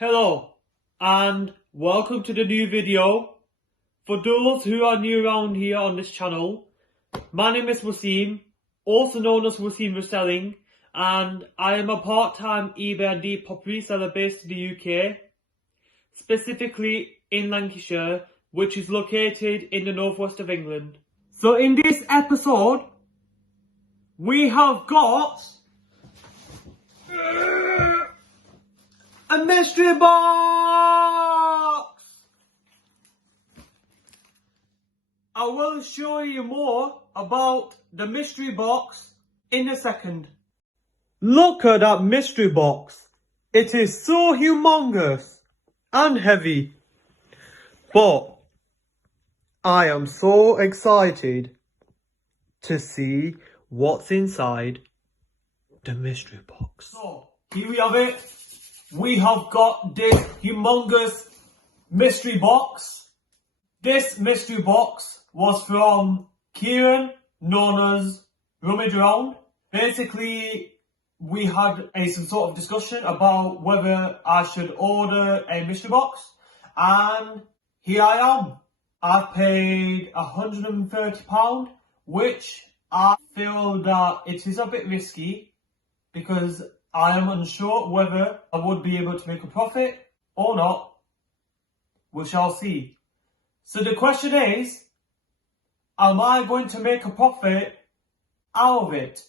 Hello and welcome to the new video. For those who are new around here on this channel, my name is Wasim, also known as Wasim Reselling, and I am a part-time eBay and Depop reseller based in the UK, specifically in Lancashire, which is located in the northwest of England. So in this episode, we have got a mystery box! I will show you more about the mystery box in a second. Look at that mystery box. It is so humongous and heavy. But I am so excited to see what's inside the mystery box. So, here we have it. We have got this humongous mystery box. This mystery box was from Kieran, known as Rummage Around. Basically, we had some sort of discussion about whether I should order a mystery box, and here I am. I've paid £130, which I feel that it is a bit risky because I am unsure whether I would be able to make a profit or not. We shall see. So the question is, am I going to make a profit out of it?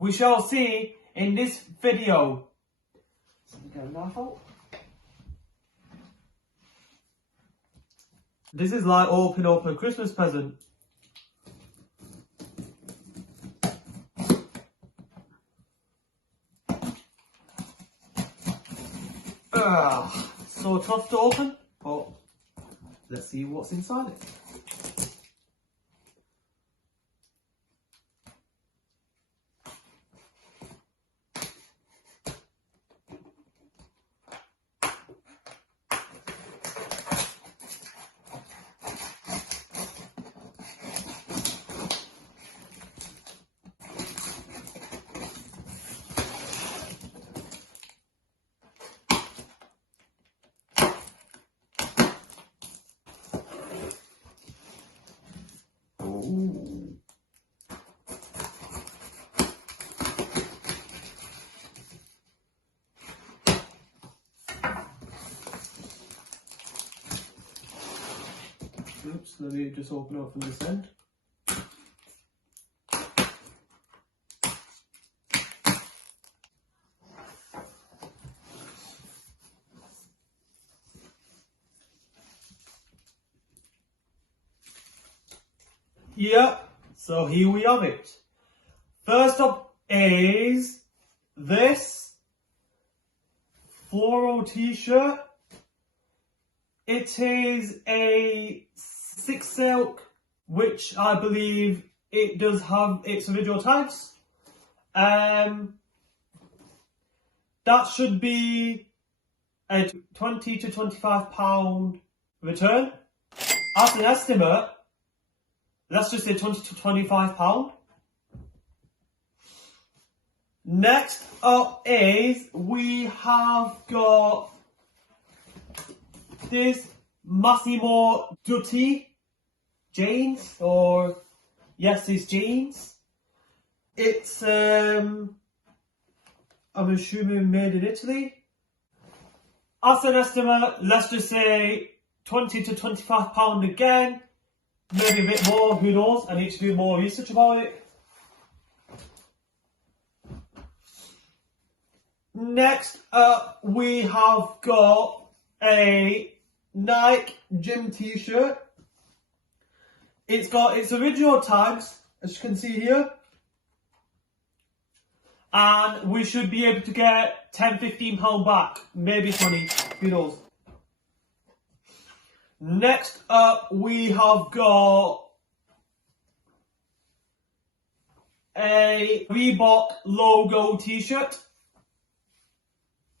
We shall see in this video. Let me get a knife out. This is like opening up a Christmas present. So tough to open, but let's see what's inside it. Ooh. Oops, let me just open it up from this end. Yeah, so here we have it. First up is this Floral T-shirt. It is a 6 silk, which I believe it does have its original tags. That should be a £20 to £25 return. As an estimate, let's just say £20 to £25. Next up is we have got this Massimo Dutti jeans, or yes, it's jeans. It's I'm assuming made in Italy. As an estimate, let's just say £20 to £25 again. Maybe a bit more, who knows? I need to do more research about it. Next up, we have got a Nike gym t-shirt. It's got its original tags, as you can see here. And we should be able to get £10-15 back, maybe 20, who knows? Next up, we have got a Reebok logo t-shirt.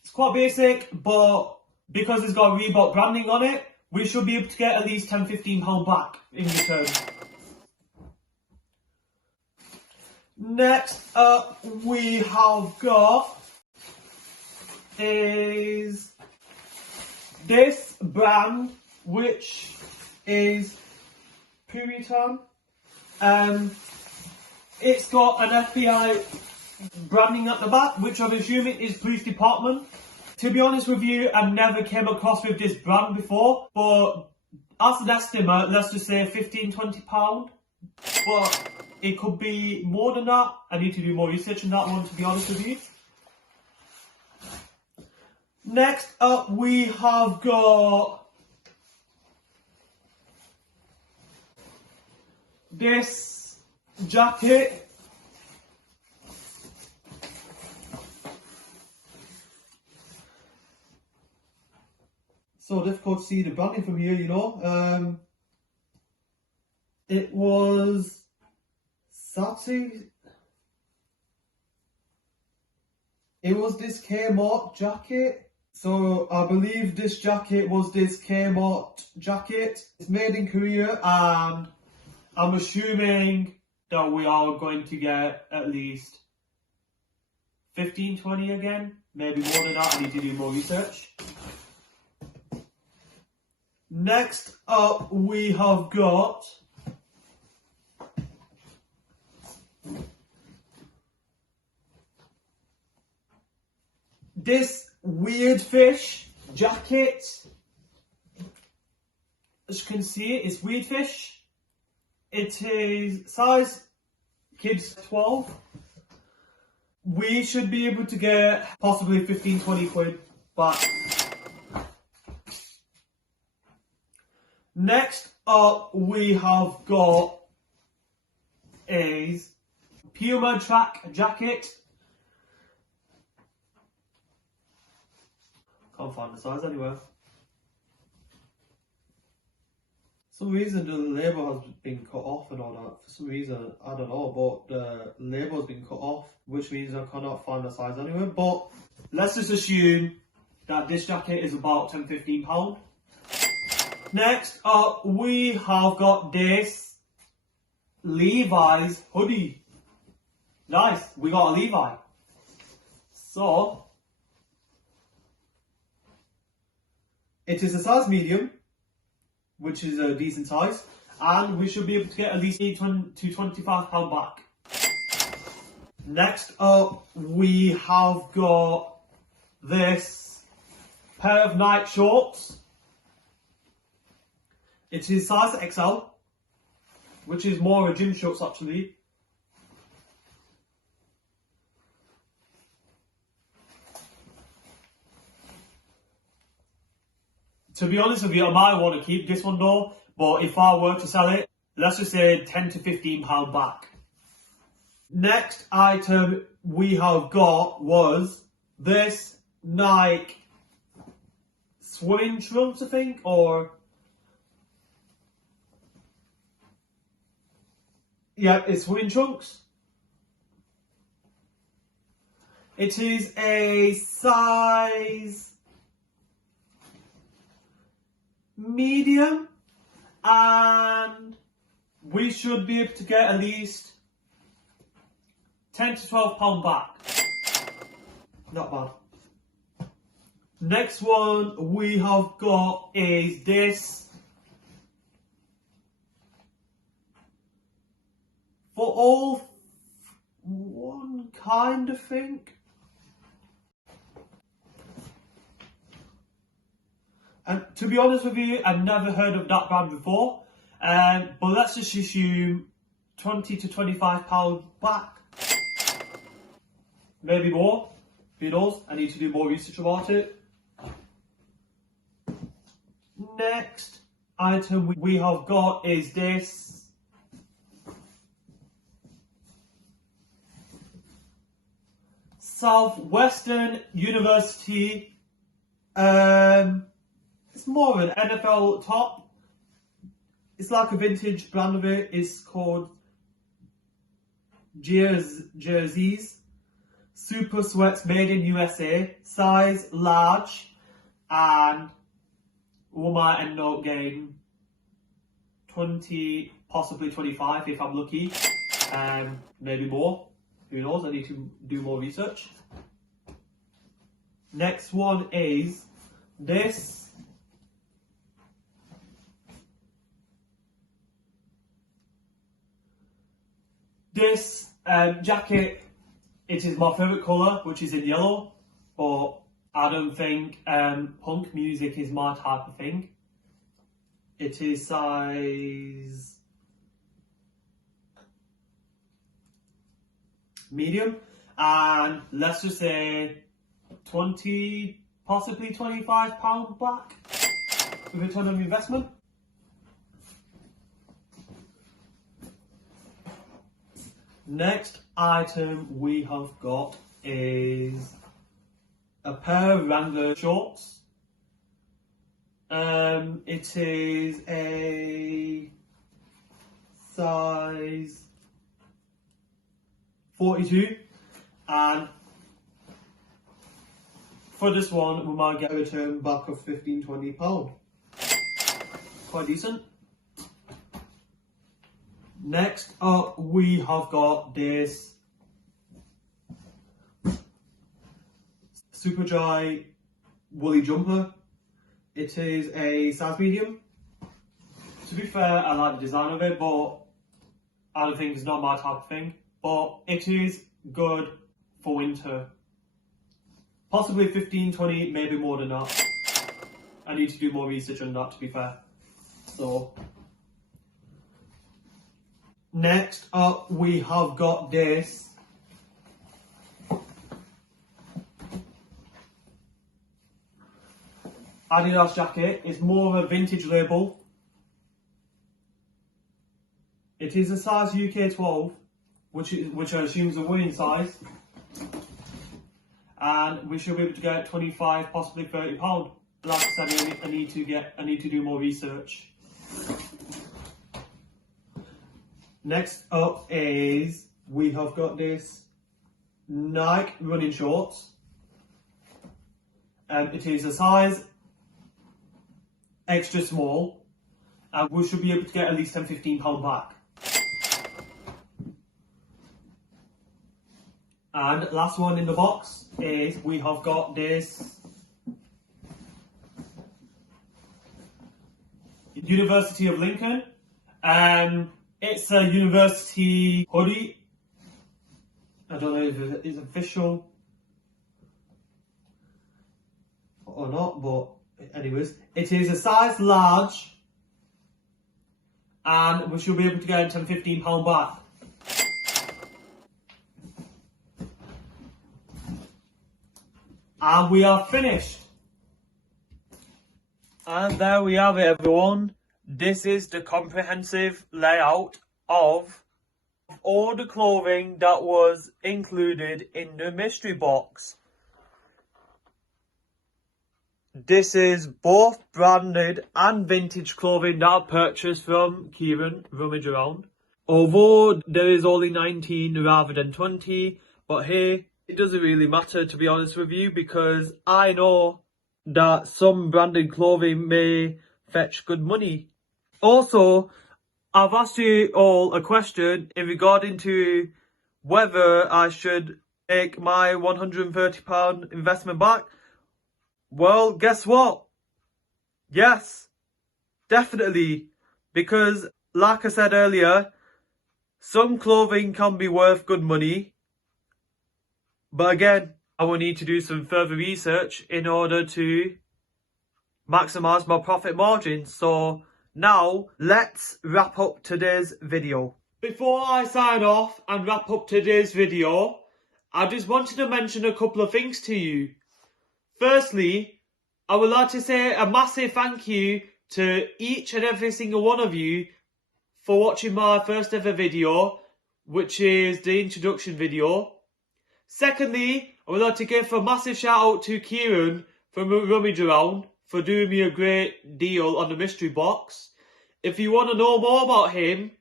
It's quite basic, but because it's got Reebok branding on it, we should be able to get at least £10-15 back in return. Next up, we have got is this brand, which is Uritan. It's got an FBI branding at the back, which I'm assuming is police department. To be honest with you, I've never came across with this brand before, but as an estimate, let's just say £15–20. But it could be more than that. I need to do more research on that one, to be honest with you. Next up, we have got this jacket. So difficult to see the branding from here, you know. It was Sati. It was this Kmart jacket. So I believe this jacket was this Kmart jacket. It's made in Korea, and I'm assuming that we are going to get at least 15–20 again. Maybe more than that. I need to do more research. Next up, we have got this weird fish jacket. As you can see, it's weird fish. It is size kids 12. We should be able to get possibly 15–20 quid back. Next up, we have got a Puma track jacket. Can't find the size anywhere. For some reason the label has been cut off and all that. For some reason, I don't know, but the label has been cut off, which means I cannot find the size anywhere. But let's just assume that this jacket is about £10–15. Next up, we have got this Levi's hoodie. Nice, we got a Levi. So, it is a size medium, which is a decent size, and we should be able to get at least £18–25 back. Next up, we have got this pair of night shorts. It is size XL, which is more a gym shorts actually. To be honest with you, I might want to keep this one though, but if I were to sell it, let's just say £10–15 back. Next item we have got was this Nike swimming trunks, I think, or yeah, it's swimming trunks. It is a size medium, and we should be able to get at least £10–12 back. Not bad. Next one we have got is this. For all one kind of thing. And to be honest with you, I've never heard of that brand before. But let's just assume £20–25 back. Maybe more. Who knows? I need to do more research about it. Next item we have got is this. Southwestern University. It's more of an NFL top. It's like a vintage brand of it. It's called Jerseys. Super sweats made in USA. Size large, and we might end up getting 20, possibly 25 if I'm lucky. Maybe more. Who knows? I need to do more research. Next one is this This jacket, it is my favourite colour, which is in yellow, but I don't think punk music is my type of thing. It is size medium, and let's just say 20, possibly £25 back with return on investment. Next item we have got is a pair of Rungo shorts. It is a size 42, and for this one we might get a return back of £15–20. Quite decent. Next up we have got this super dry woolly jumper. It is a size medium. To be fair, I like the design of it, but I don't think it's not my type of thing. But it is good for winter. Possibly 15–20, maybe more than that. I need to do more research on that, to be fair. So next up we have got this Adidas jacket. It's more of a vintage label. It is a size UK 12, which I assume is a women's size, and we should be able to get 25, possibly £30. Like I said, I need to do more research. Next up is we have got this Nike running shorts, and it is a size extra small, and we should be able to get at least £10–15 back. And last one in the box is we have got this University of Lincoln. It's a university hoodie. I don't know if it's official or not, but anyways, it is a size large, and we should be able to get £10–15 back. And we are finished. And there we have it, everyone. This is the comprehensive layout of all the clothing that was included in the mystery box. This is both branded and vintage clothing that I purchased from Kieran, Rummage Around. Although there is only 19 rather than 20, but hey, it doesn't really matter, to be honest with you, because I know that some branded clothing may fetch good money. Also, I've asked you all a question in regarding to whether I should make my £130 investment back. Well, guess what? Yes, definitely. Because, like I said earlier, some clothing can be worth good money. But again, I will need to do some further research in order to maximize my profit margin. So now, let's wrap up today's video. Before I sign off and wrap up today's video, I just wanted to mention a couple of things to you. Firstly, I would like to say a massive thank you to each and every single one of you for watching my first ever video, which is the introduction video. Secondly, I would like to give a massive shout out to Kieran from Rummage Around for doing me a great deal on the mystery box. If you want to know more about him,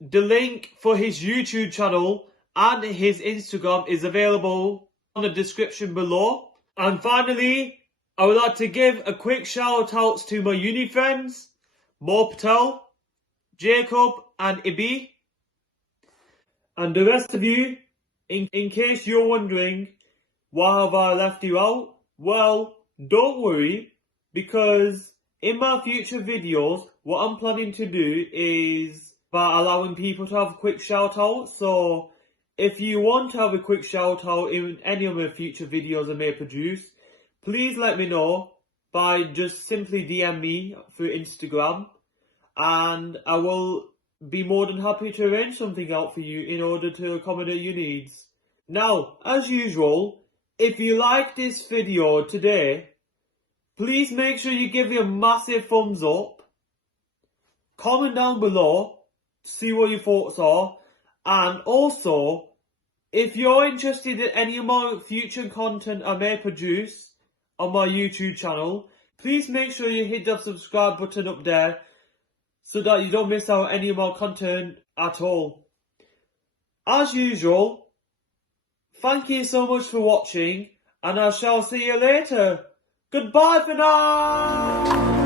the link for his YouTube channel and his Instagram is available on the description below. And finally, I would like to give a quick shout out to my uni friends, Mo Patel, Jacob and Ibi. And the rest of you, in case you're wondering, why have I left you out? Well, don't worry, because in my future videos, what I'm planning to do is by allowing people to have a quick shout out. So if you want to have a quick shout out in any of my future videos I may produce, please let me know by just simply DM me through Instagram, and I will be more than happy to arrange something out for you in order to accommodate your needs. Now, as usual, if you like this video today, please make sure you give me a massive thumbs up. Comment down below to see what your thoughts are. And also, if you're interested in any of my future content I may produce on my YouTube channel, please make sure you hit that subscribe button up there so that you don't miss out any of my content at all. As usual, thank you so much for watching, and I shall see you later. Goodbye for now!